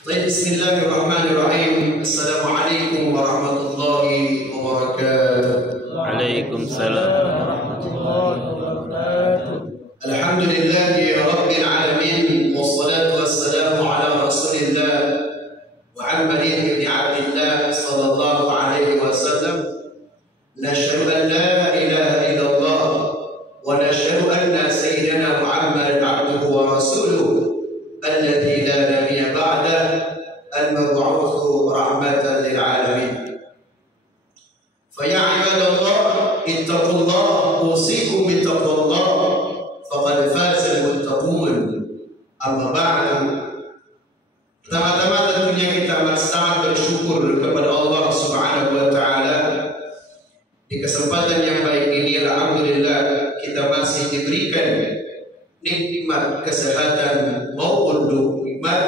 Bismillahirrahmanirrahim. Assalamualaikum warahmatullahi wabarakatuh. Waalaikumsalam warahmatullahi wabarakatuh. Alhamdulillahi rabbil alamin, wassalatu wassalamu ala rasulillah Muhammadin ibn Abdillah sallallahu alaihi wasallam. Nashhadu an la ilaha illallah wa nashhadu anna sayyidina Muhammadan abduhu wa rasuluh alladzi la nabiyya ba'da al-mab'uutsu rahmatan lil 'alamin. Fa ya 'ibadallah ittaqullaha usikum bittaqwallah faqad faza al-muttaqun. Amma ba'du. Pertama-tama tentunya kita sangat bersyukur kepada Allah Subhanahu wa taala. Di kesempatan yang baik ini alhamdulillah kita masih diberikan nikmat kesehatan maupun nikmat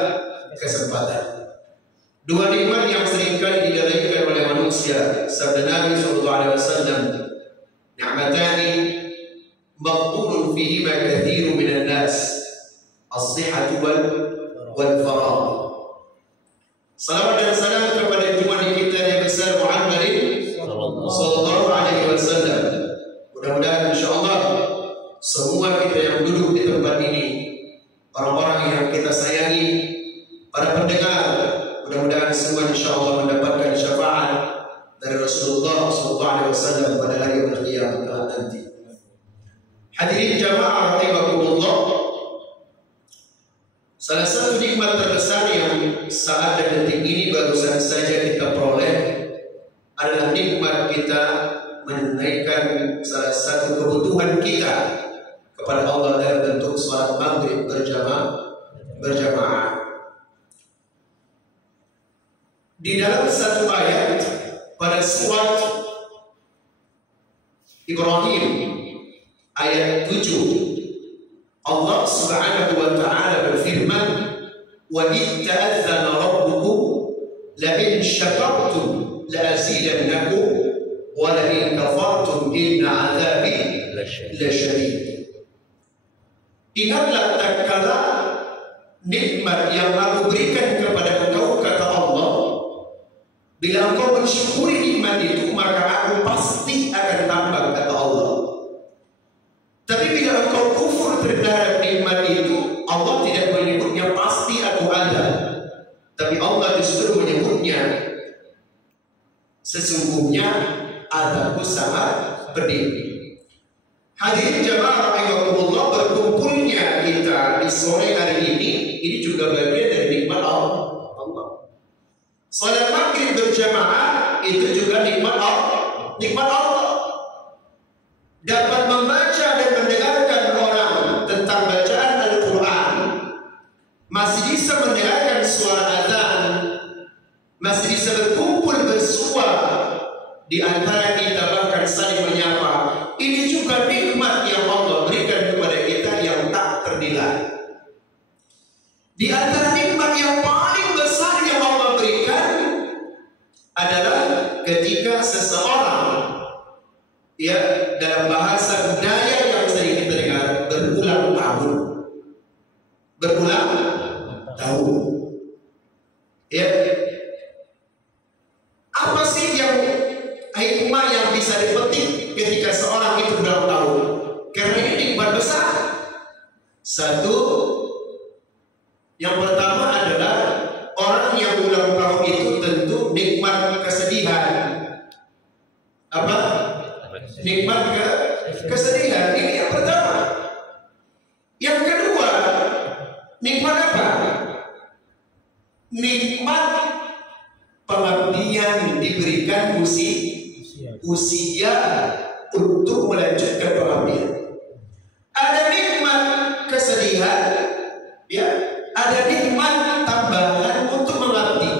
kesempatan. Dua nikmat yang seringkali dilalaikan oleh manusia. Sabda Nabi sallallahu alaihi wasallam, "Ni'matani maqbulun fihima katsirun minan nas, as-sihhatu wal faragh." Salawat dan salam kepada Jumat kita yang besar Muhammadin sallallahu alaihi wasallam. Mudah-mudahan insyaallah semua kita yang duduk di tempat ini, orang-orang yang kita sayangi, para pendengar, mudah-mudahan semua insyaallah mendapatkan syafaat dari Rasulullah SAW pada hari kiamat nanti. Hadirin jamaah rahimakumullah, salah satu nikmat terbesar yang saat dan detik ini barusan saja kita peroleh adalah nikmat kita menunaikan salah satu kebutuhan kita kepada Allah dalam bentuk salat maghrib berjamaah. Di dalam satu ayat pada surat Ibrahim ayat 7, Allah Subhanahu wa taala berfirman, "Wa idh ta'adzana rabbukum la in syakartum la azidannakum wa la in kafartum inna 'adzabi lasyadid." Ingatlah tatkala nikmat yang aku berikan kepada engkau, kata Allah, bila engkau mensyukuri nikmat itu maka aku pasti akan tambah, kata Allah. Tapi bila engkau kufur terhadap nikmat itu, Allah tidak menyebutnya pasti aku ada, tapi Allah justru menyebutnya sesungguhnya azabku sangat pedih. Hadirin jamaah rahimakumullah, berkumpulnya kita di sore hari ini juga bagian dari nikmat Allah. Salat maghrib berjamaah itu juga nikmat Allah. Dapat membaca dan mendengarkan orang tentang bacaan Al-Quran, masih bisa mendengarkan suara azan, masih bisa berkumpul bersua di antara kita, bahkan saling menyapa. Ini juga nikmat yang Allah berikan kepada kita yang tak ternilai. Di antara nikmat yang paling besar yang Allah berikan adalah ketika seseorang, ya, dalam bahasa budaya yang sering kita dengar, berulang tahun. Ya, apa sih yang hikmah yang bisa dipetik ketika seorang itu berulang tahun? Karena ini nikmat besar. Satu, yang pertama adalah orang yang ulang tahun itu tentu nikmat kesedihan. Apa? Nikmat kesedihan. Ini yang pertama. Yang kedua, nikmat apa? Nikmat pengabdian, diberikan usia untuk melanjutkan pengabdian. Ada nikmat kesedihan, ya, ada nikmat tambahan untuk mengabdi.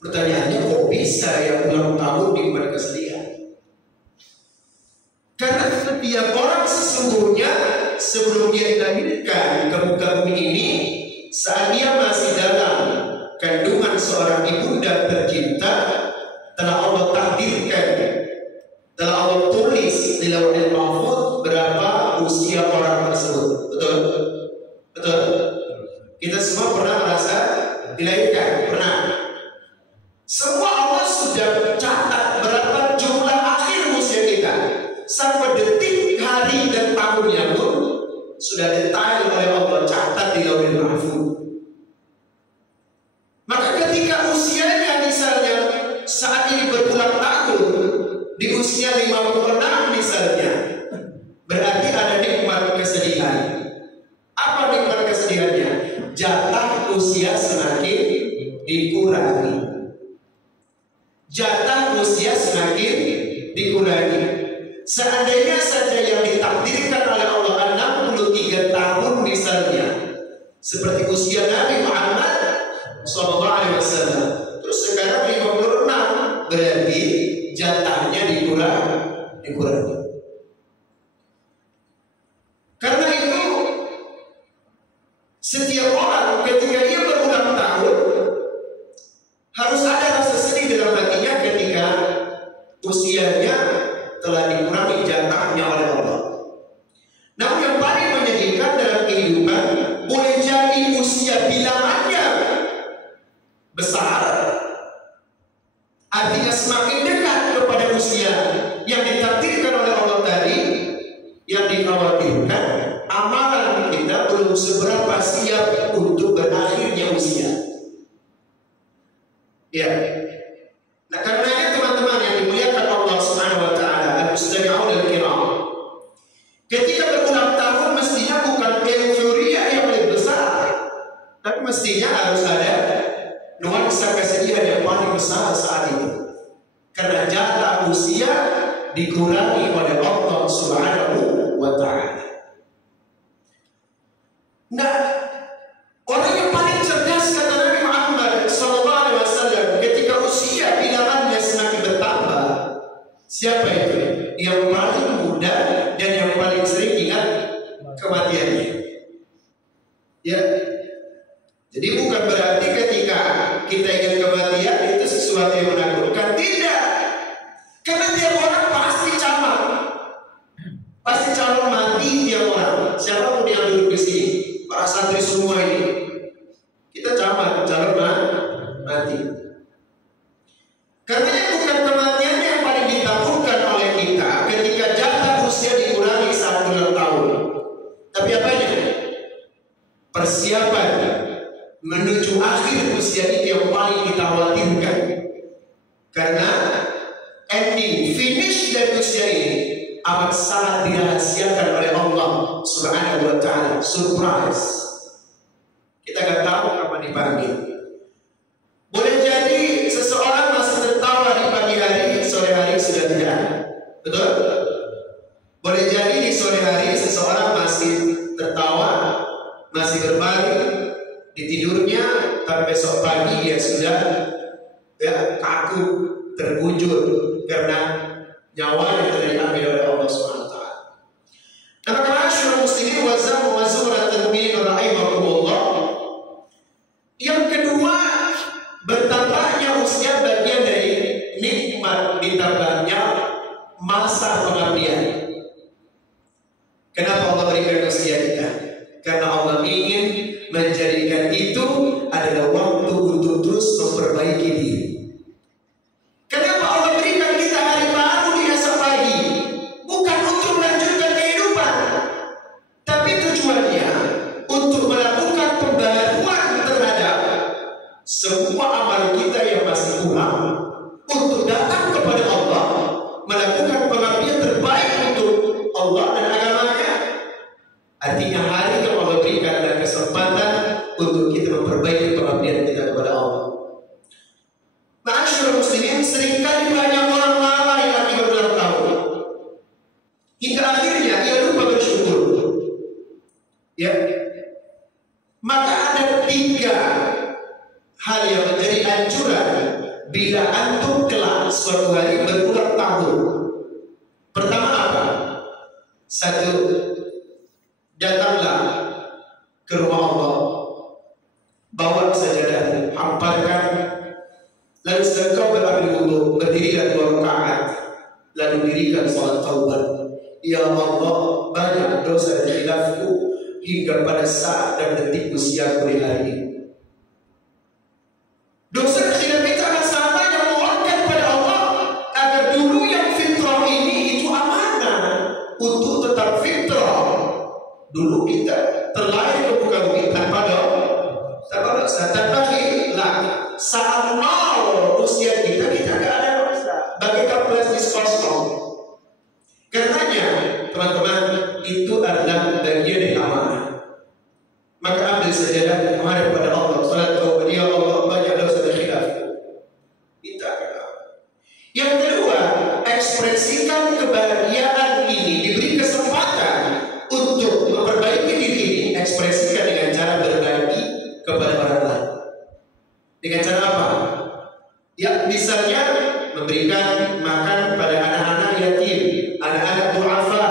Pertanyaannya, kok bisa yang ulang tahun nikmat kesedihan? Karena setiap orang sesungguhnya sebelum dia dilahirkan ke muka bumi ini, saat dia masih dalam kandungan seorang ibunda tercinta, telah Allah takdirkan, telah Allah tulis di Lauhul Mahfuz berapa usia orang tersebut. Betul? Kita semua pernah merasa dilahirkan detail oleh Allah, catat di Lauhul Mahfuz. Maka ketika usianya misalnya saat ini berulang tahun, di usia 56 misalnya, berarti ada nikmat kesedihan. Apa nikmat kesedihannya? Jatah usia semakin dikurangi. Jatah usia semakin dikurangi. Seandainya saja yang ditakdirkan oleh Allah 63 tahun misalnya, seperti usia Nabi Muhammad SAW, terus sekarang 56, berarti jatahnya dikurangi. Karena itu setiap orang ketika ia berulang tahun harus ada rasa sedih dalam hatinya ketika usianya telah dikurangi jatahnya oleh Allah. Namun yang paling menyedihkan dalam kehidupan, boleh jadi usia bilangannya besar, artinya semakin dekat kepada usia yang ditakdirkan oleh Allah tadi, yang dikhawatirkan amalan kita belum seberapa siap untuk berakhirnya usia. Ya. Nah, karenanya teman-teman yang dimuliakan Allah Subhanahu wa taala, al-mustami'un al-kiram, ketika berulang tahun mestinya bukan euforia yang lebih besar, tapi mestinya harus ada nuansa kesedihan yang paling besar saat itu. Karena jatah usia dikurangi oleh Allah Subhanahu wa ta'ala. Nah, orang yang paling cerdas kata Nabi Muhammad SAW, ketika usia bilangannya semakin bertambah, siapa itu? Yang paling muda dan yang paling sering ingat kematiannya. Ya. Jadi bukan berarti ketika kita ingat kematian itu sesuatu yang menakutkan, tidak. Karena tiap orang pasti camat, pasti calon mati tiap orang. Siapapun yang duduk di sini, para santri semua ini, kita camat, calon mati. Karena bukan kematian yang paling ditakutkan oleh kita ketika jatah usia dikurangi 1 tahun, tapi apanya? Persiapan menuju akhir usia ini yang paling kita khawatirkan. Karena ending, finish dari usia ini amat sangat dirahasiakan oleh Allah Subhanahu wa ta'ala. Surprise. Kita gak tahu kapan dipanggil. Boleh jadi seseorang masih tertawa di pagi hari, sore hari sudah tidak. Betul? Boleh jadi di sore hari seseorang masih tertawa, masih berbaring di tidurnya, tapi besok pagi dia sudah kaku, terbujur karena nyawa yang telah diambil oleh Allah SWT. Nah, maka masyarakat muslimin wazamu wazuratul mu'minin rahimakumullah. Yang kedua, bertambahnya usia bagian dari nikmat ditambahnya masa pengabdian. Kenapa Allah berikan usia kita? Karena Allah ingin menjadikan itu adalah waktu untuk terus memperbaiki diri. Kenapa Allah berikan kita hari baru di esok pagi? Bukan untuk melanjutkan kehidupan, tapi tujuannya untuk melakukan pembaharuan terhadap semua amal kita yang masih kurang, untuk datang kepada Allah, melakukan pengabdian terbaik untuk Allah dan agamanya. Artinya hari yang Allah berikan adalah kesempatan untuk kita memperbaiki pengabdian kita kepada Allah. Ma'asyiral muslimin, seringkali banyak orang lalai akibat ulang tahun, hingga akhirnya ia lupa bersyukur. Ya, maka ada 3 hal yang menjadi anjuran bila antum kelak suatu hari berulang tahun. Pertama apa? 1, datanglah ke rumah Allah, bawa sajadah, hamparkan, lalu setelah kau berambil wudu, berdirilah 2 rakaat, lalu dirikan salat taubat. Ya Allah, banyak dosa dan khilafku hingga pada saat dan detik usiaku di hari ini. Dosa khilaf itu adalah sama yang memohonkan pada Allah agar dulu yang fitrah ini itu amanah untuk tetap fitrah. Dulu kita terlahir ke muka bumi tanpa dosa, tanpa hilang. Saat nol usia kita gak ada dosa, bagaikan plastis kosong. Karenanya teman-teman, itu adalah bagian dari amanah. Maka ambil sajalah menghadap kepada Allah, salat taubat, ya Allah banyak dosa dan khilaf, minta kepada Allah. Yang kedua, ekspresikan kebahagiaan ini, diberi kesempatan untuk memperbaiki diri ini, ekspresikan dengan cara berbagi kepada orang lain. Dengan cara apa? Ya, misalnya memberikan makan kepada anak-anak yatim, anak-anak du'afa,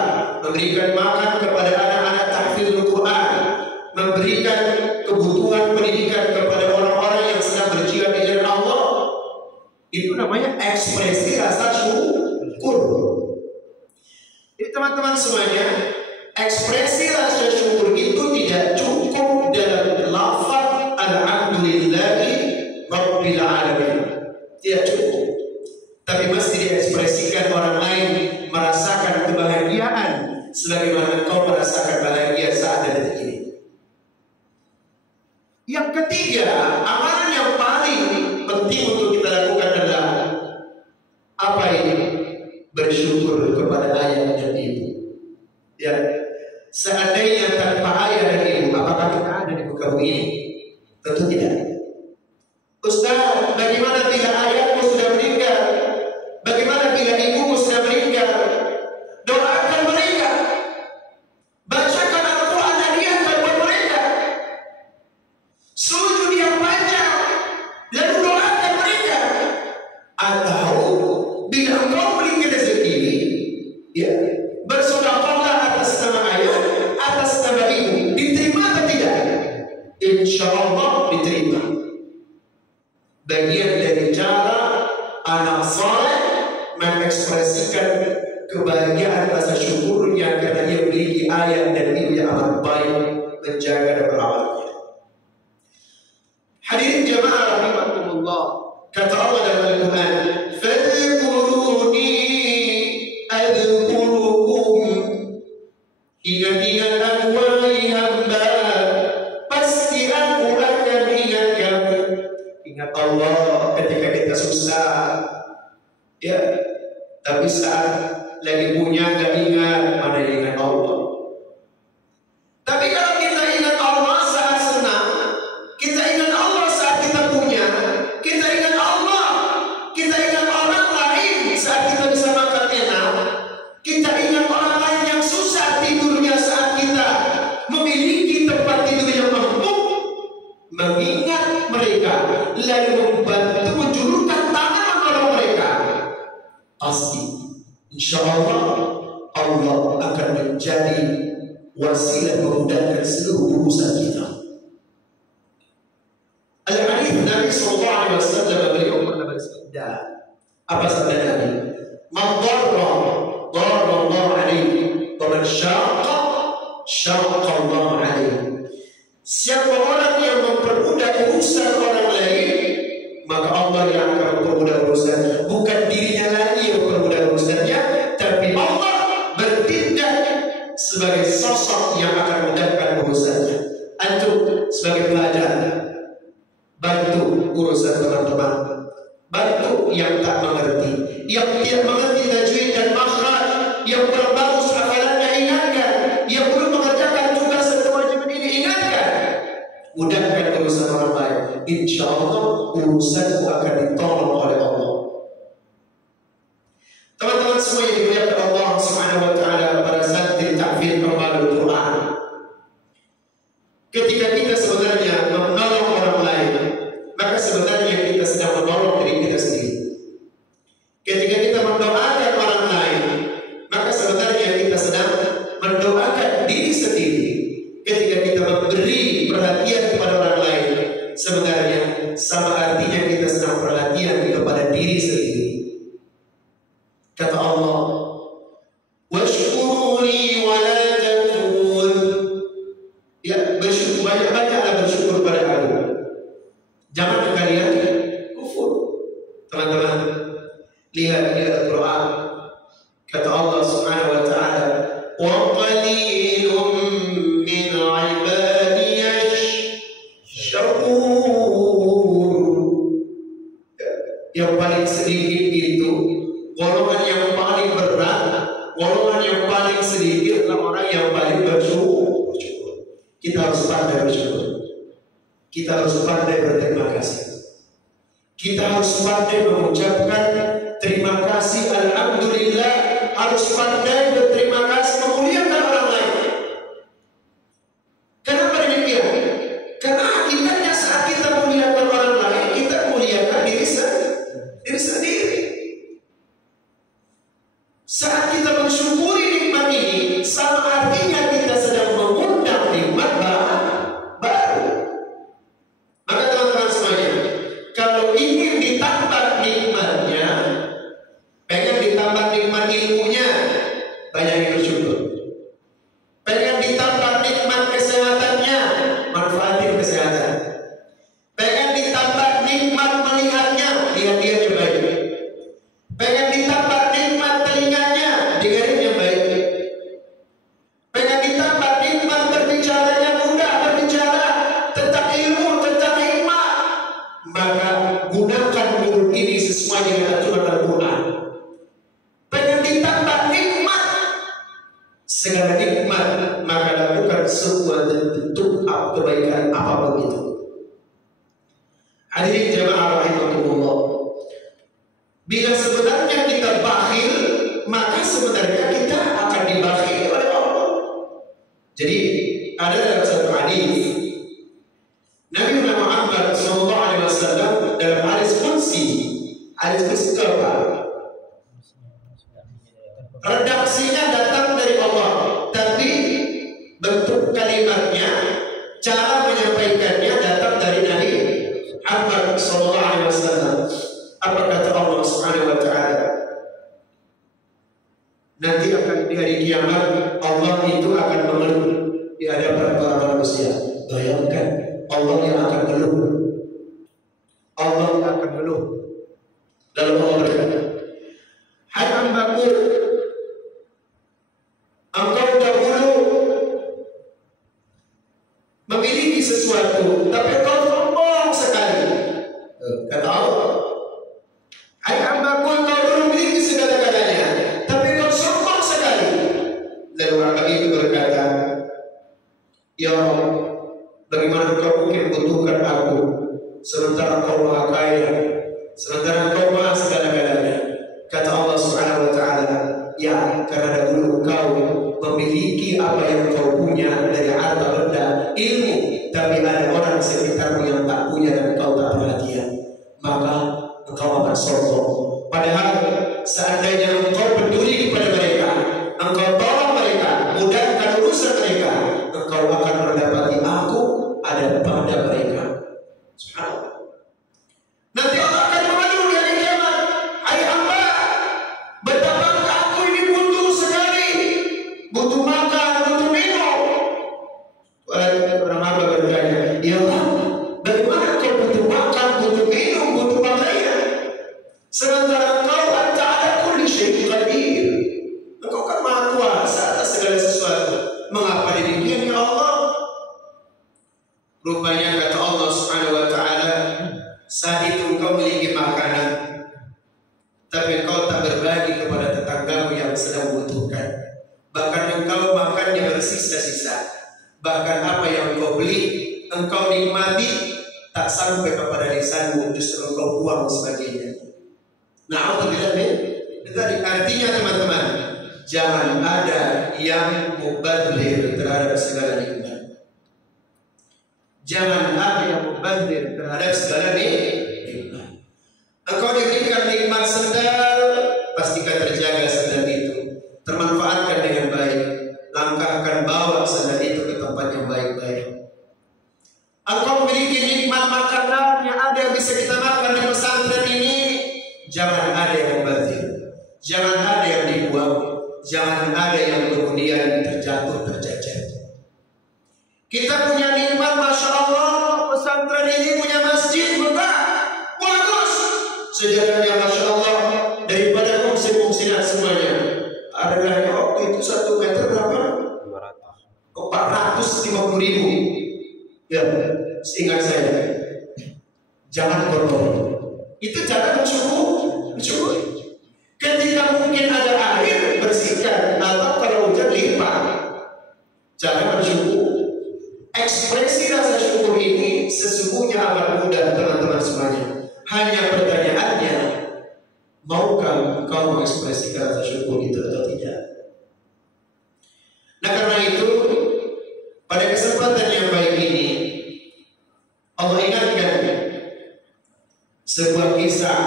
memberikan makan kepada anak-anak tahfidzul Quran, memberikan kebutuhan pendidikan kepada orang-orang yang sedang berjihad di jalan Allah. Itu namanya ekspresi rasa syukur. Jadi teman-teman semuanya, ekspresi rasa syukur itu tidak cukup dalam lafaz alhamdulillahi rabbil alamin. Tidak cukup. Tapi mesti diekspresikan orang lain merasakan kebahagiaan sebagaimana engkau merasakan bahagia saat ada detik ini. Yang ketiga, amalan yang paling penting untuk kita lakukan adalah apa ini? Bersyukur kepada ayah dan ibu. Ya, seandainya tanpa ayah dan ibu, apakah kita ada di muka bumi ini? Tentu tidak. Ustaz, bagaimana bila ayahmu sudah meninggal? Bagaimana bila ibumu sudah meninggal? Doakan mereka, bacakan Al-Quran dan niatkan buat mereka, sujud yang panjang, lalu doakan mereka. Atau bila engkau memiliki rezeki, ya, bersedekahlah atas nama ayah, atas nama ibu. Diterima atau tidak? Insya Allah diterima. Bagian dari cara anak saleh mengekspresikan kebahagiaan rasa syukurnya karena dia memiliki ayah dan ibu yang amat baik menjaga dan merawatnya. Hadirin jamaah rahimakumullah, kata Allah dalam Al-Quran, fadhkuruni adhkurukum, ingat-ingat aku wahai hamba, pasti aku akan ingat kamu. Ingat Allah ketika kita susah, ya. Tapi saat lagi punya gak ingat, mana yang ingat Allah. Tapi kalau kita ingat Allah saat senang, kita ingat Allah saat kita punya, kita ingat Allah, kita ingat orang lain saat kita bisa makan enak, kita ingat orang lain yang susah tidurnya saat kita memiliki tempat tidur yang empuk, mengingat mereka, lalu membantu menjulurkan tangan menolong mereka, pasti insya Allah Allah akan menjadi wasilah memudahkan seluruh urusan kita. Al-Hadits Nabi sallallahu alaihi wasallam beliau pernah bersabda, apa sabda Nabi? Man darra Allah alaihi wa man syaqqa Allah alaihi. Siapa orang yang mempermudah urusan orang lain, maka Allah yang akan mempermudah urusan. Bukan dirinya lagi yang mempermudah urusannya, tapi Allah bertindak sebagai sosok yang akan memudahkan urusannya. Antum sebagai pelajar, bantu urusan teman-teman, bantu yang tak mengerti, yang tidak mengerti tajwid dan makhraj, yang kurang bagus hafalannya ingatkan, yang belum mengerjakan tugas dan kewajiban ini ingatkan. Mudahkan urusan orang lain, insya Allah urusanmu akan ditolong oleh Allah. Teman-teman semua yang dimuliakan Allah Subhanahu wa taala, pada saat ta'fid amalul Quran, ketika kita sebenarnya menolong orang lain, maka sebenarnya kita sedang menolong diri kita sendiri. Ketika kita mendoakan orang lain, maka sebenarnya kita sedang mendoakan diri sendiri. Ketika kita memberi perhatian kepada orang lain, sebenarnya sama artinya kita sedang perhatian kepada diri sendiri. Kata Allah, washkuruni wa la takfurun. Ya, bersyukur, banyak-banyaklah bersyukur pada aku. Jangan kalian kufur. Teman-teman, lihat di Al-Quran, kata Allah Subhanahu wa taala, wa qalilun min ibadi sedikit itu, golongan yang paling berat, golongan yang paling sedikit adalah orang yang paling bersyukur. Kita harus pandai bersyukur. Kita harus pandai berterima kasih. Kita harus pandai mengucapkan terima kasih, alhamdulillah. Harus pandai berterima kasih, memuliakan orang lain. Kenapa demikian? Karena akibatnya saat kita memuliakan orang lain, kita memuliakan diri sendiri. Saat kita mensyukuri nikmat ini, sama artinya kita sedang mengundang nikmat baru. Maka teman-teman semuanya, kalau ingin ditambah nikmatnya, pengen ditambah nikmat ilmunya, banyak bersyukur. Pengen ditambah nikmat kesehatannya, manfaatin kesehatan. Pengen ditambah nikmat melihatnya, lihat dia yang baik. Pengen ditambah nikmat telinganya, dengerin yang baik. Pengen ditambah nikmat berbicaranya, mudah berbicara tentang ilmu, tentang hikmah, maka gunakan mulut ini sesuai dengan aturan Al-Quran. Pengen ditambah nikmat, segala nikmat, maka lakukan semua bentuk kebaikan apapun itu. Hadirin jamaah rahimakumullah. Bila sebenarnya kita bakhil, maka sebenarnya kita akan dibakhili oleh Allah. Jadi ada dalam satu hadis, Nabi Muhammad SAW dalam hadis qudsi itu apa? Redaksinya datang dari Allah, tapi bentuk kalimatnya, cara menyampaikannya datang dari Nabi Muhammad SAW. Apa kata Allah Subhanahu wa Ta'ala? Nanti akan di hari kiamat Allah itu akan mengeluh di hadapan para manusia. Bayangkan Allah yang akan mengeluh. Allah yang akan mengeluh. Lalu Allah berkata, hai hambaku, engkau dahulu memiliki sesuatu, tapi engkau sombong sekali. Kata Allah, hai hambaku, engkau dulu memiliki segala-galanya, tapi engkau sombong sekali. Lalu hamba itu berkata, ya Allah, bagaimana engkau mungkin membutuhkan aku, sementara engkau maha kaya, sementara engkau maha segala-galanya. Kata Allah Subhanahu wa Ta'ala, ya, karena dahulu engkau memiliki apa yang engkau punya dari harta benda, ilmu, tapi ada orang sekitarmu yang tak punya dan engkau tak perhatian, maka engkau akan sombong. Padahal seandainya engkau peduli kepada mereka, engkau tolong mereka, mudahkan urusan mereka, engkau akan mendapati aku ada pada mereka. Subhanallah. Nanti Allah akan mengadu di hari kiamat, hai hamba, betapa aku ini butuh sekali, butuh makan, butuh minum. Orang hamba bertanya, ya Allah, bagaimana kau butuh makan, butuh minum, butuh pakaian, sementara engkau anta ala kulli syai'in qadir. Engkau kan maha kuasa atas segala sesuatu. Mengapa demikian ya Allah? Rupanya kata Allah Subhanahu wa Ta'ala, saat itu engkau memiliki makanan, tapi engkau tak berbagi kepada tetanggamu yang sedang membutuhkan. Bahkan engkau makannya bersisa-sisa. Bahkan apa yang engkau beli, engkau nikmati, tak sampai kepada lisanmu, justru engkau buang sebagainya. Na'udzubillah min dzalik. Artinya teman-teman, jangan ada yang mubadzir terhadap segala nikmat. Jangan ada yang mubadzir terhadap segala nikmat. Engkau diberikan nikmat sendal, pastikan terjaga sendal itu, termanfaatkan dengan baik, langkahkan bawa sendal itu ke tempat yang baik-baik. Engkau memiliki nikmat makanan yang ada yang bisa kita makan di pesantren ini, jangan ada yang mubadzir, jangan ada yang dibuang, jangan ada yang kemudian terjatuh terjajar. Kita punya nikmat, Masya Allah, pesantren ini punya masjid megah, bagus, sejarahnya Masya Allah, daripada fungsi-fungsinya semuanya. Harganya waktu itu 1 meter berapa? 450.000. Ya, seingat saya. Jangan kotor. Itu cara bersyukur. mencuri. Ketika mungkin ada air, bersihkan, atau kalau hujan limpah. Jangan bersyukur. Ekspresi rasa syukur ini sesungguhnya amat mudah teman-teman semuanya. Hanya pertanyaannya, maukah kau mengekspresikan rasa syukur itu atau tidak? Nah karena itu, pada kesempatan yang baik ini, Allah ingatkan sebuah kisah.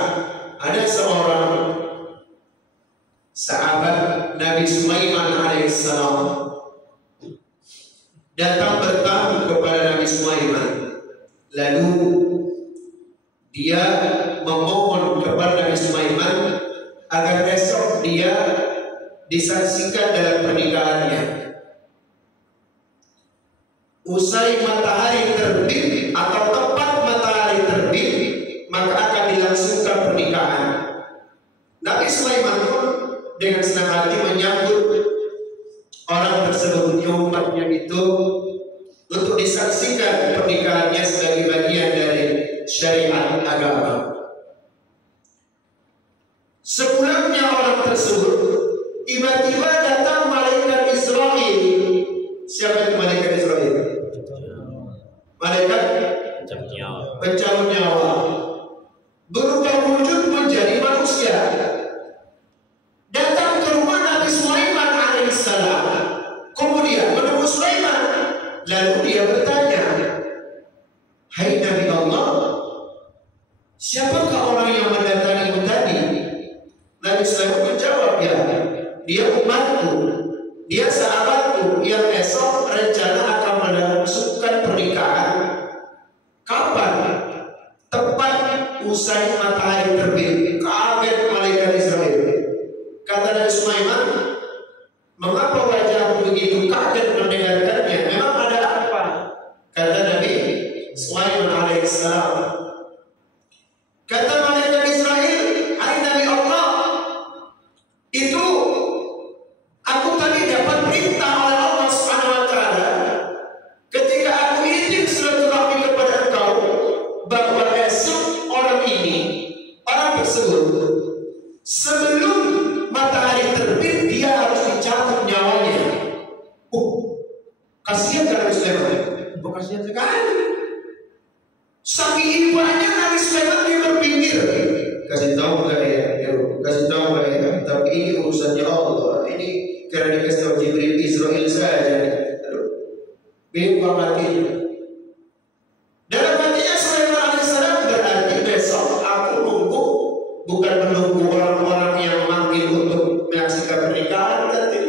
Ada seorang sahabat Nabi Sulaiman alaihissalam datang bertamu kepada Nabi Sulaiman. Lalu dia memohon kepada Nabi Sulaiman agar besok dia disaksikan dalam pernikahannya. Usai matahari terbit atau tepat matahari terbit, maka akan dilangsungkan pernikahan. Nabi Sulaiman pun dengan senang hati menyambut orang tersebut, umatnya itu, untuk disaksikan pernikahannya sebagai bagian dari syariat agama. Sepulangnya orang tersebut, tiba-tiba datang malaikat Israel. Siapa itu malaikat Israel? Malaikat pencabut nyawa, berubah wujud menjadi manusia. Datang ke rumah Nabi Sulaiman alaihissalam. Kemudian menemui Sulaiman. Lalu dia bertanya, hai Nabi Allah, siapakah orang yang mendatangimu tadi? Nabi Sulaiman menjawab, ya, dia umatku, dia sahabatku yang esok rencana akan melangsungkan pernikahan. Kapan? Tepat usai matahari terbit. Kaget malaikat Israel. Kata Nabi Sulaiman, mengapa wajahmu begitu kaget mendengarkannya? Memang ada apa? Kata Nabi Sulaiman alaihissalam. Kata malaikat Israel, hai Nabi Allah, itu aku tadi dapat perintah oleh Allah Subhanahu wa taala ketika aku izin silaturahmi kepada engkau bahwa esok orang ini, orang tersebut, sebelum matahari terbit dia harus dicabut nyawanya. Kasihan kan Nabi Sulaiman? Kasihan sekali. Saking ibanya Nabi Sulaiman dia berpikir, kasih tahu nggak ya? Kasih tahu nggak ya? Tapi ini urusannya Allah. Ini karena dikasih tahu Jibril Israel saja. Bingung hatinya. Dalam hatinya Sulaiman alaihissalam, berarti besok aku nunggu, bukan menunggu orang-orang yang memanggil untuk menyaksikan pernikahan nanti,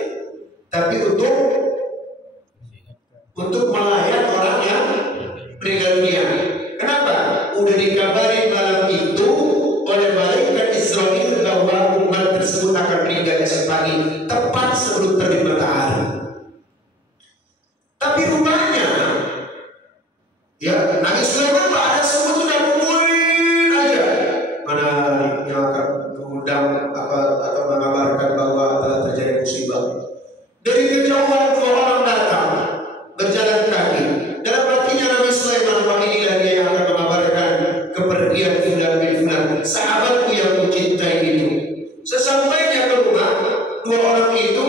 tapi untuk melayani orang yang meninggal dunia. Kenapa? Udah dikabarin malam itu oleh malaikat Israel bahwa umat tersebut akan meninggal esok pagi, tepat sebelum terbit matahari. Tapi rupanya, ya Nabi Sulaiman pada semua sudah ngumpulin aja. Mana yang akan mengundang atau mengabarkan bahwa telah terjadi musibah. Dari kejauhan dua orang datang berjalan kaki. Dalam hatinya Nabi Sulaiman, wah inilah dia yang akan mengabarkan kepergian fulan bin fulan, sahabatku yang kucintai itu. Sesampainya ke rumah, dua orang itu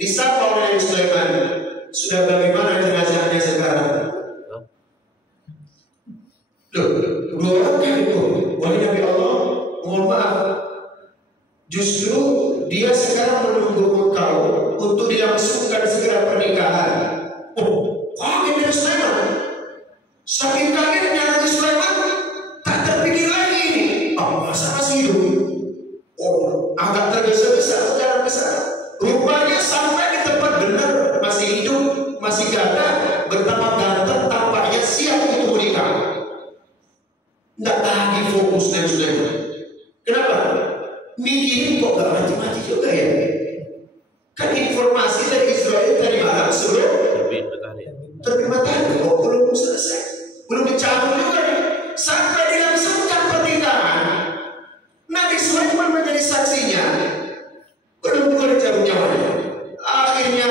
disapa oleh Nabi Sulaiman. Sudah bagaimana jenazahnya sekarang? Loh, dua orang kan itu, wahai Nabi Allah, mohon maaf, justru dia sekarang menunggu engkau untuk dilangsungkan segera pernikahan. Oh, kaget Nabi Sulaiman. Saking kagetnya Nabi Sulaiman, tak terpikir lagi ini. Masa masih hidup? Oh, agak tergesa-gesa jalan ke sana. Rupanya sampai di tempat benar, masih hidup, masih gagah, bertambah ganteng, tampaknya siap untuk menikah. Tidak lagi fokus Nabi Sulaiman. Kenapa? Mikirin kok gak mati-mati juga ya. Kan informasi dari Israel tadi malam sebelum terbit matahari kok belum selesai, belum dicabut juga nih. Sampai dilangsungkan pernikahan, Nabi Sulaiman menjadi saksinya, belum juga dicabut nyawanya. Akhirnya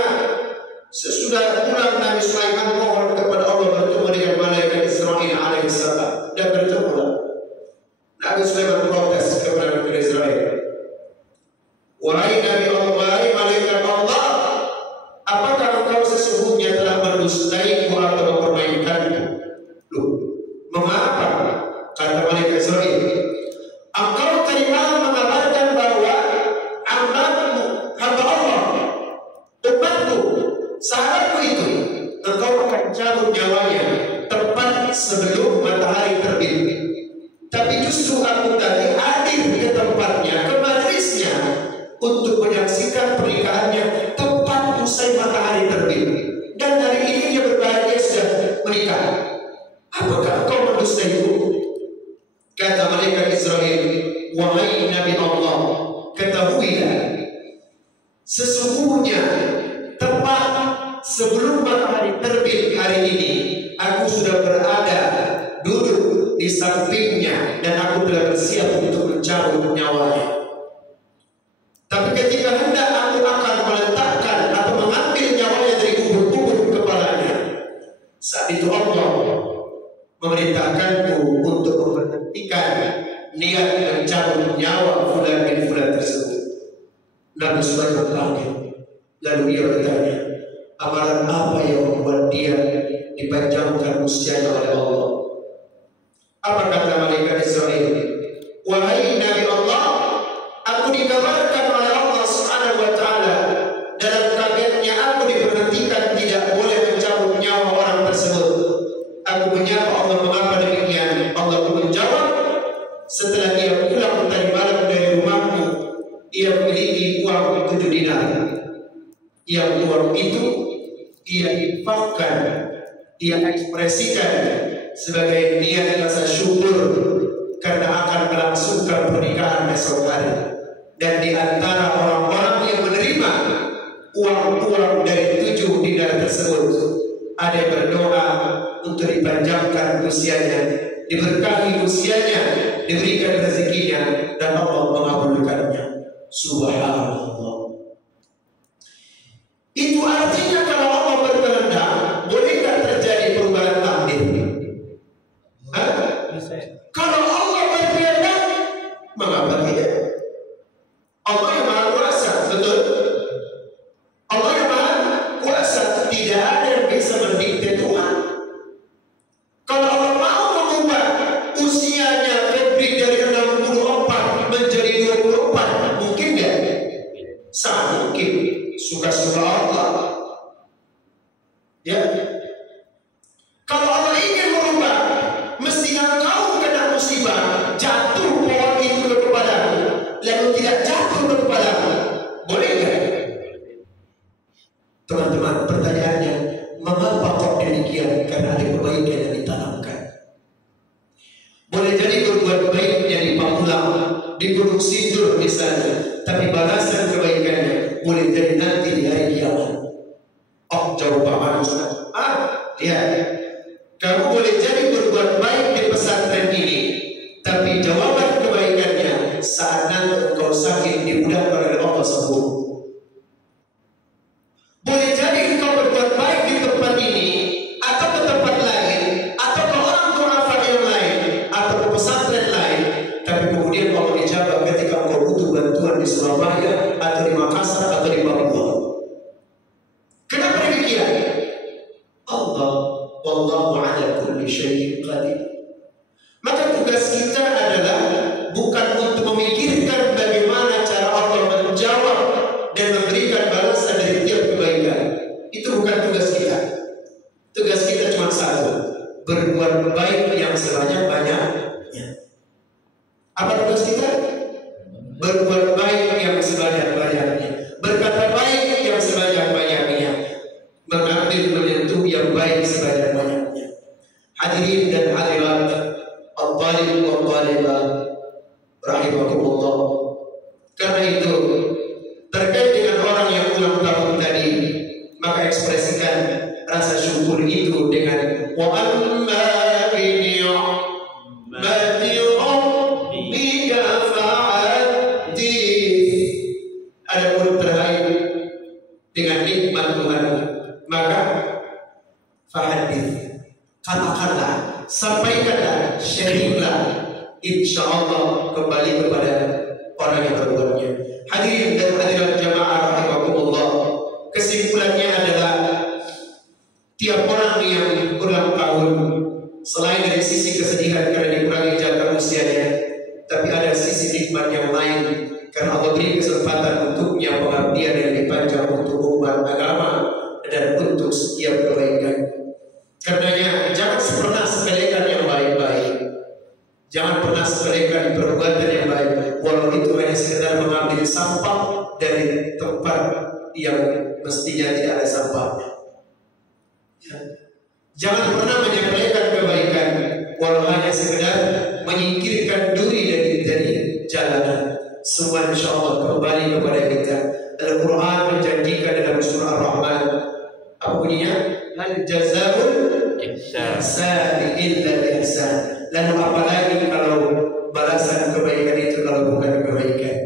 sesudah pulang Nabi Sulaiman mohon kepada Allah bertemu dengan malaikat Israel alaihissalam dan bertemu. Nabi Sulaiman protes kepada malaikat Israel. sebelum matahari terbit. Tapi justru aku tadi hadir ke tempatnya, ke majlisnya, untuk menyaksikan pernikahannya tepat usai matahari terbit. Dan hari ini dia berbahagia sudah menikah. Apakah kau mendustaiku? Kata malaikat Israel, wahai Nabi Allah, ketahuilah, sesungguhnya tepat sebelum matahari terbit hari ini, aku sudah berada duduk di sampingnya dan aku telah bersiap untuk mencabut nyawanya. Tapi ketika hendak aku akan meletakkan atau mengambil nyawanya dari kubur-kubur kepalanya, saat itu Allah memerintahkanku untuk memberhentikan niat mencabut nyawa fulan bin fulan tersebut. Nabi Sulaiman kaget. Lalu dia bertanya, amalan apa yang membuat dia dipanjangkan usianya oleh Allah? Apa kata malaikat Israel? Wahai Nabi Allah, aku dikabarkan oleh Allah Subhanahu wa Ta'ala, dalam kagetnya aku diberhentikan tidak boleh mencabut nyawa orang tersebut. Aku menyapa Allah, mengapa demikian? Allah pun menjawab, setelah ia pulang tadi malam dari rumahmu, ia memiliki uang 7 dinar. Yang uang itu ia infakkan, ia ekspresikan sebagai niat rasa syukur karena akan melangsungkan pernikahan esok hari. Dan di antara orang-orang yang menerima uang-uang dari 7 dinar tersebut, ada yang berdoa untuk dipanjangkan usianya, diberkahi usianya, diberikan rezekinya, dan Allah mengabulkannya. Subhanallah. Itu artinya kalau Allah berkehendak, bolehkah terjadi perubahan takdir? Kalau Allah berkehendak, mengapa tidak? Allah yang Maha Kuasa, betul? Allah yang Maha Kuasa, tidak ada yang bisa mendikte Tuhan. Kalau Allah mau mengubah usianya Febri dari 64 menjadi 24, mungkin nggak? Sangat mungkin. Suka-suka Allah. Ya. Kalau Allah ingin merubah, mestinya kau kena musibah, jatuh pohon itu kepadamu, lalu tidak jatuh kepadamu. Boleh nggak? Teman-teman, pertanyaannya, mengapa kok demikian? Karena ada kebaikan yang ditanamkan. Boleh jadi berbuat baik jadi pamulang di Gunung Sindur misalnya, tapi balasan kebaikannya boleh jadi nanti di hari kiamat. Oh, jawaban Ustaz. Lihat, kamu boleh jadi berbuat baik di pesantren ini, tapi jawaban kebaikannya saat nanti engkau sakit dimudahkan oleh Allah sembuh. Boleh jadi engkau berbuat baik di tempat ini, atau ke tempat lain, atau ke orang tua yang lain, atau ke pesantren lain, tapi kemudian Allah dijawab ketika engkau butuh bantuan di Surabaya, atau di Makassar, atau di Papua. Kenapa demikian? Allah, wallahu ala kulli syai'in qadir. Maka tugas kita adalah bukan untuk memikirkan bagaimana cara Allah menjawab dan memberikan balasan dari tiap kebaikan. Itu bukan tugas kita. Tugas kita cuma satu, berbuat baik yang sebanyak-banyaknya. Apa tugas kita? Berbuat baik yang sebanyak-banyaknya, berkata baik yang sebanyak-banyaknya, mengambil menyentuh yang baik sebanyak-banyaknya. Hadirin dan hadirat, al-talib wa talibah rahimakumullah. Karena itu, terkait dengan orang yang ulang tahun tadi, maka ekspresikan rasa syukur itu dengan wa amma bi ni'mati rabbika fa'addith. Adapun terkait dengan nikmat Tuhan, maka fa'addith, katakanlah, sampaikanlah, sharinglah, insya Allah kembali kepada orang yang berbuatnya. Hadirin dan hadirat jamaah rahimakumullah, kesimpulannya adalah tiap orang yang ulang tahun, selain dari sisi kesedihan karena dikurangi jangka usianya, tapi ada sisi nikmat yang lain karena Allah beri kesempatan untuknya pengabdian yang dipanjang untuk umat agama dan untuk setiap kebaikan. Karenanya jangan pernah sepelekan sekedar menyingkirkan duri dari jalanan. Semua insya Allah kembali kepada kita. Al-Quran menjanjikan dalam surah Ar-Rahman, apa bunyinya? Hal jazaa'ul ihsan illa ihsan. Lalu apa lagi kalau balasan kebaikan itu kalau bukan kebaikan?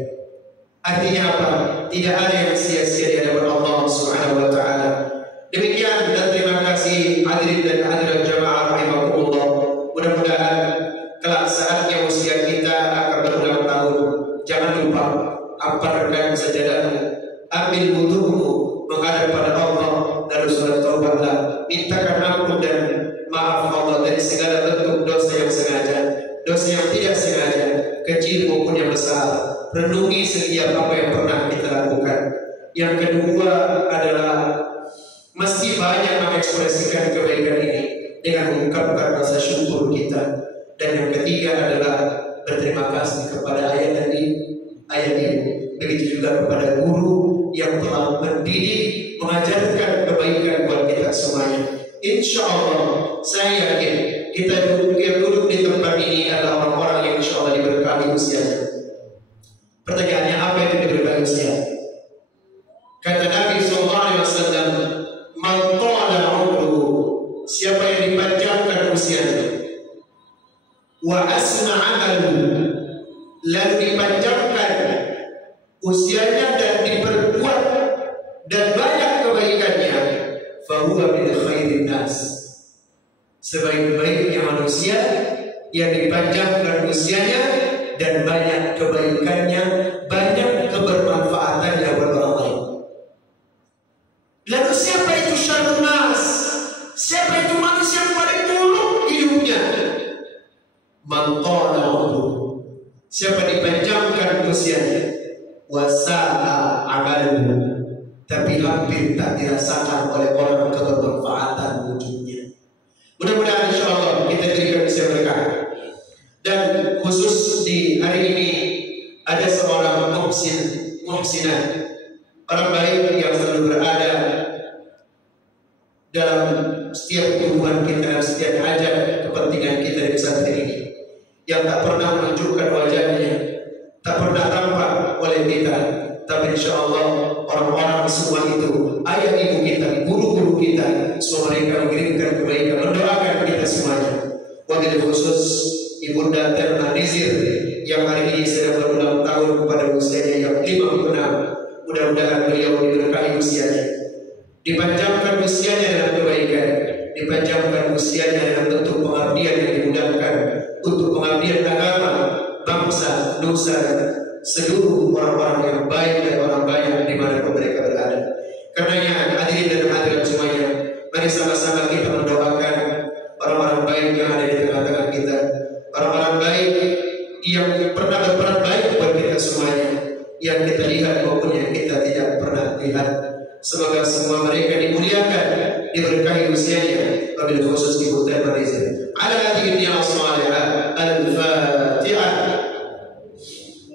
Artinya apa? Tidak ada yang sia-sia di hadapan Allah Subhanahu wa taala. Demikian dan terima kasih hadirin dan hadirat jamaah rahimakumullah. Mudah-mudahan kelak saatnya usia kita akan berulang tahun. Jangan lupa amparkan sajadahmu, ambil wudu'mu, menghadap pada Allah, lalu salat taubatlah, mintakan ampun dan maaf Allah dari segala bentuk dosa yang sengaja, dosa yang tidak sengaja, kecil maupun yang besar. Renungi setiap apa yang pernah kita lakukan. Yang kedua adalah mesti banyak mengekspresikan kebaikan ini dengan mengungkapkan rasa syukur kita. Dan yang ketiga adalah berterima kasih kepada ayah dan ayah ibu. Begitu juga kepada guru yang telah mendidik, mengajarkan kebaikan buat kita semuanya. Insya Allah, saya yakin kita yang duduk di tempat ini adalah orang-orang yang insya Allah diberkahi usianya. Pertanyaannya, apa itu diberkahi usia? Kata Nabi SAW, man ta'ala umruhu, siapa yang dipanjangkan usianya, wa asna amaluhu, lalu dipanjangkan usianya dan diperkuat dan banyak kebaikannya, fahuwa min khairin nas, sebaik-baiknya manusia yang dipanjangkan usianya dan banyak kebaikannya, banyak kebermanfaatannya buat orang lain. Lalu siapa itu syarrun nas? Siapa itu manusia yang paling buruk hidupnya? Man qala umruhu, siapa dipanjangkan usianya, wasa'a amaluhu, tapi hampir tak dirasakan oleh orang kebermanfaatan wujudnya. Mudah-mudahan insyaallah kita diberikan usia berkah. Dan khusus di hari ini ada seorang muhsinah, orang baik yang selalu berada dalam setiap hubungan kita dan setiap hajat kepentingan kita di pesantren ini, yang tak pernah menunjukkan wajahnya, tak pernah tampak oleh kita, tapi insya Allah orang-orang semua itu, ayah ibu kita, guru-guru kita, semua mereka mengirimkan kebaikan, mendoakan kita semuanya. Wabil khusus Ibunda Terna Nizir yang hari ini sedang berulang tahun kepada usianya yang 56. Mudah-mudahan beliau diberkahi usianya, dipanjangkan usianya dalam kebaikan, dipanjangkan usianya dalam bentuk pengabdian yang dimudahkan untuk pengabdian agama, bangsa, nusa, seluruh orang-orang yang baik dan orang banyak dimanapun mereka berada. Karenanya hadirin dan hadirat semuanya, mari sama-sama kita mendoakan orang-orang baik yang ada di tengah-tengah kita, orang-orang baik yang pernah berperan baik buat kita semuanya, yang kita lihat maupun yang kita tidak pernah lihat. Semoga semua mereka dimuliakan, diberkahi usianya, wabil khusus Ibu Terna Nizir. Ala hadirin ya salihah, al-Fatihah.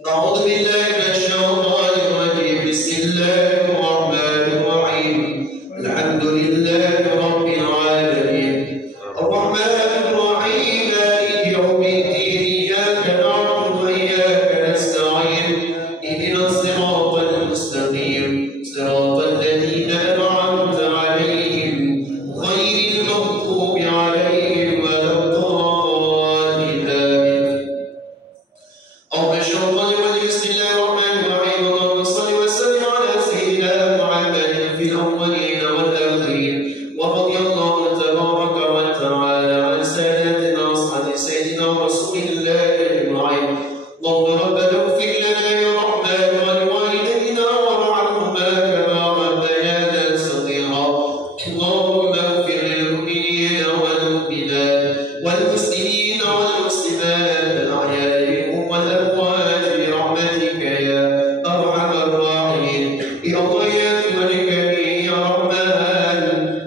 A'udzu billahi minasyaitonir rajim. Bismillahirrahmanirrahim. Alhamdulillahi rabbil alamin. Ar-Rahmanir Rahim, maliki yaumiddin. Iyyaka na'budu wa iyyaka nasta'in. Ihdinas siratal mustaqim. Siratal ladzina an'amta 'alaihim, ghairil maghdubi 'alaihim waladdallin. Amin. بسم الله الرحمن الرحيم. اللهم صل وسلم على سيدنا محمد في الأولين والآخرين. ورضي الله تبارك وتعالى عن سادتنا أصحاب سيدنا رسول الله أجمعين. اللهم ربنا اغفر لنا يا رحمن ولوالدينا وارحمهما كما ربيانا صغيرا. اللهم اغفر للمؤمنين والمؤمنات والمسلمين والمسلمات الأحياء منهم والأموات برحمتك يا أرحم الراحمين. يا الله يا ملك يا رحمن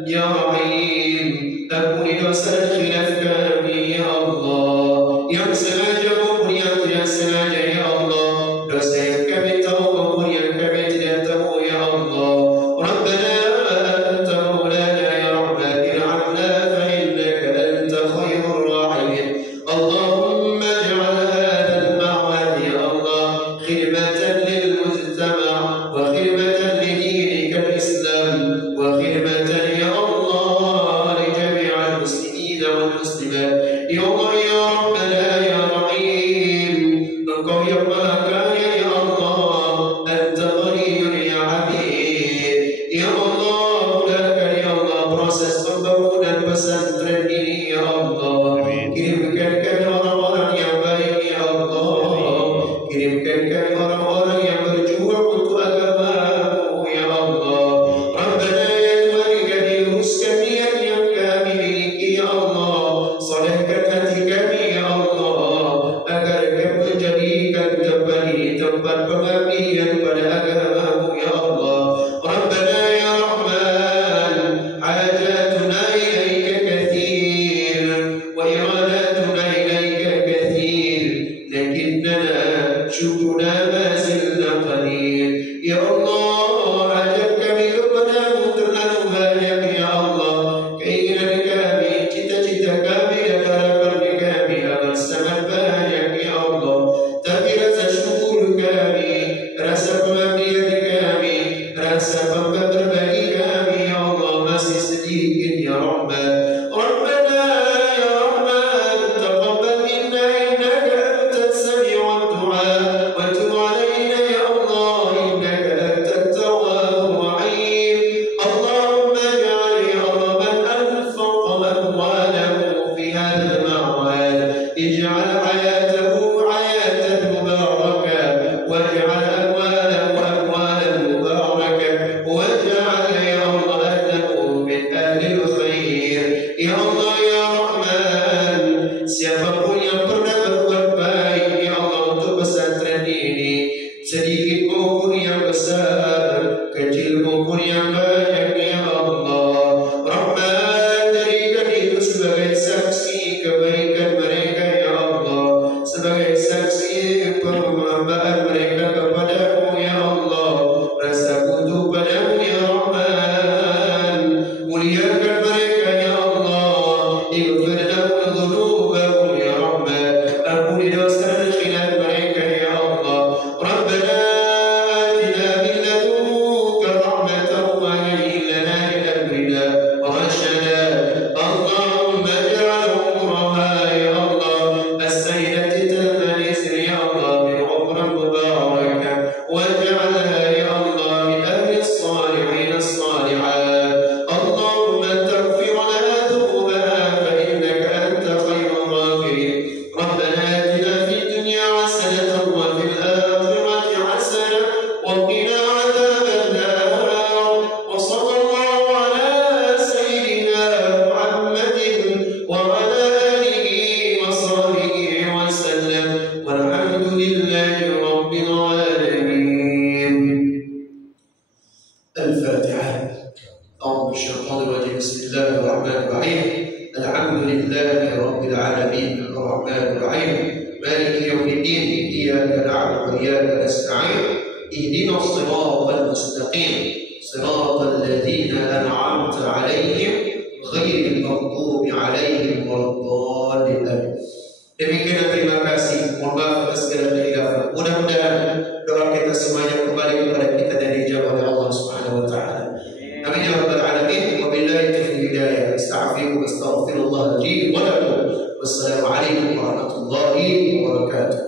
يا رحيم، أكون dosa khilaf kami ya Allah, yang sengaja maupun yang tidak sengaja ya Allah, dosa yang kami tahu maupun yang kami tidak tahu ya Allah. Rabbana anta maulana ya Rahman, irhamna fa innaka anta khairur rahimin. والمسلمات يا الله يا ربنا يا رحيم Engkau yang maha kaya ya Allah Anta ghaniyun ya hamid ya Allah mudahkan ya Allah proses pembangunan pesantren ini ya Allah kirimkan kami orang-orang yang baik ya Allah kirimkan kami orang-orang yang berjuang untuk agama-Mu ya Allah Rabbana ya Tuhan kami luruskan niat yang kami miliki ya Allah solehkan hati kami ya Allah agar kami menjadikan tempat ini tempat pengabdian pada agama-Mu ya Allah Rabbana ya Rahman hajatuna ilaika kathir wa iradatuna ilaika kathir lakinnana syukruna ma zilna qalil ya Allah hajat kami kepadamu terlalu banyak ya Allah keinginan kami cita-cita kami dan harapan kami amat sangat banyak ya Allah tapi rasa syukur kami rasa pengabdian kami rasa berbagi kami ya Allah masih sedikit ya Rahman Rabbana ya Rahman taqabbal minna innaka antas sami'ud du'a wa tub 'alaina ya Allah innaka antat tawwabur rahim Allahumma ij'al ya Allah man anfaqa amwalahu fi hadha al-ma'wad ij'al hayatahu hayatan mubarakah waj'al amwalahu amwalan mubarakah waj'al ya Allah ahlahu min ahli al-khair ya Allah ya Rahman siapapun yang pernah berbuat baik ya Allah untuk pesantren ini sedikit maupun yang besar kecil maupun yang banyak ya Allah Rahman jadikan itu sebagai saksi kebaikan mereka ya Allah sebagai saksi penghambaan mereka kepadamu ya Allah rasa butuh padamu ya Rahman muliakan mereka ya Allah ighfir lahum dhunubahum ya Rahman ampuni dosa dan khilaf mereka ya Allah Rabbana atina min ladunka rahmatan wa hayyi lana min amrina rashada Allahumma ij'al umuraha ya Allah as-sayyidati talman isri ya Allah min umran mubarakan waj'alha ya Allah min ahli as-salihin as-salihat Allahumma taghfir lana dhunubaha fa innaka anta khairul ghafirin Rabbana atina fid dunya hasanatan wa fil akhirati hasanatan wa qina adhaban nar wa sallallahu ala sayyidina Muhammadin wa ala alihi wa sahbihi wa sallam walhamdulillahi rabbil alamin الفاتحة أعوذ بالشيطان الرجيم بسم الله الرحمن الرحيم الحمد لله رب العالمين الرحمن الرحيم مالك يوم الدين إياك نعبد وإياك نستعين اهدنا الصراط المستقيم صراط الذين أنعمت عليهم غير المغضوب عليهم ولا الضالين Demikian terima kasih. Mohon maaf atas segala kekhilafan. Mudah-mudahan doa kita semuanya kembali kepada kita dan dijawab oleh Allah Subhanahu wa taala. Amin ya rabbal alamin. Wabillahi taufiq hidayah. Astaghfiru wa astaghfirullah li wa lakum. Wassalamu alaikum warahmatullahi wabarakatuh.